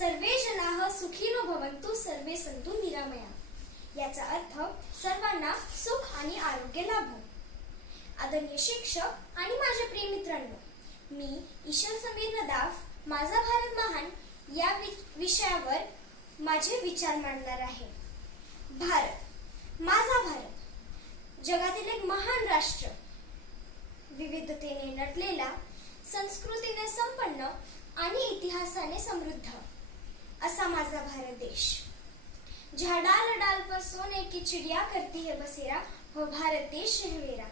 सर्वे जनाः सुखिनो भवन्तु सर्वे सन्तु निरामया। याचा अर्थ सर्वांना सुख आणि आरोग्य लाभो। आदरणीय शिक्षक आणि माझे प्रिय मित्रांनो, मी ईशल समीर नदाफ माझा भारत महान या विषयावर माझे विचार मांडणार आहे। भारत, माझा भारत जगातील एक महान राष्ट्र, विविधतेने नटलेला, संस्कृतीने संपन्न आणि इतिहासाने समृद्ध असा माझा भारत देश। जहाँ डाल डाल पर सोने की चिड़िया करती है बसेरा, वो भारत देश है मेरा।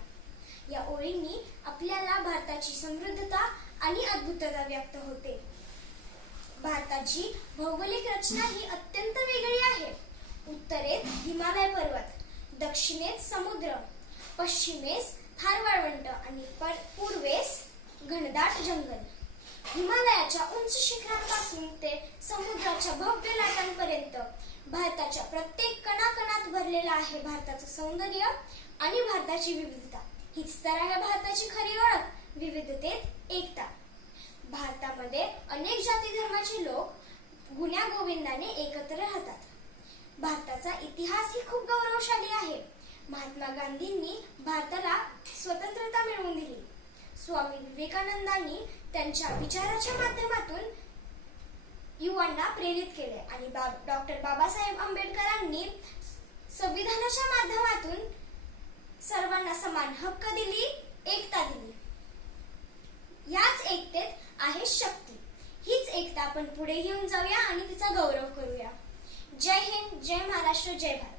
या ओळींनी आपल्याला भारताची समृद्धता आणि अद्भुतता व्यक्त होते। भारताची भौगोलिक रचना ही अत्यंत वेगळी आहे। उत्तरेत हिमालय पर्वत, दक्षिणेत समुद्र, पश्चिमेस थार वाळवंट आणि पूर्वेस घनदाट जंगल। हिमालयाच्या उंच शिखरांपासून ते समुद्राच्या भव्य लाटांपर्यंत भारताच्या प्रत्येक कणाकणात भरलेला आहे भारताचं सौंदर्य आणि भारताची विविधता। हीच तर आहे भारताची खरी ओळख, विविधतेत एकता। भारतामध्ये अनेक जाती धर्माचे लोक गुण्या गोविंदाने एकत्र राहतात। भारताचा इतिहास ही खूप गौरवशाली आहे। महात्मा गांधींनी भारताला स्वतंत्रता मिळवून दिली। स्वामी विवेकानंदांनी त्यांच्या विचाराच्या माध्यमातून युवांना प्रेरित केले आणि डॉक्टर बाबासाहेब आंबेडकरांनी संविधानाच्या माध्यमातून सर्वांना समान हक्क दिली, एकता दिली। याच एकतेत आहे शक्ती। हीच एकता आपण पुढे घेऊन जाऊया आणि तिचा गौरव करूया। जय हिंद, जय महाराष्ट्र, जय भारत।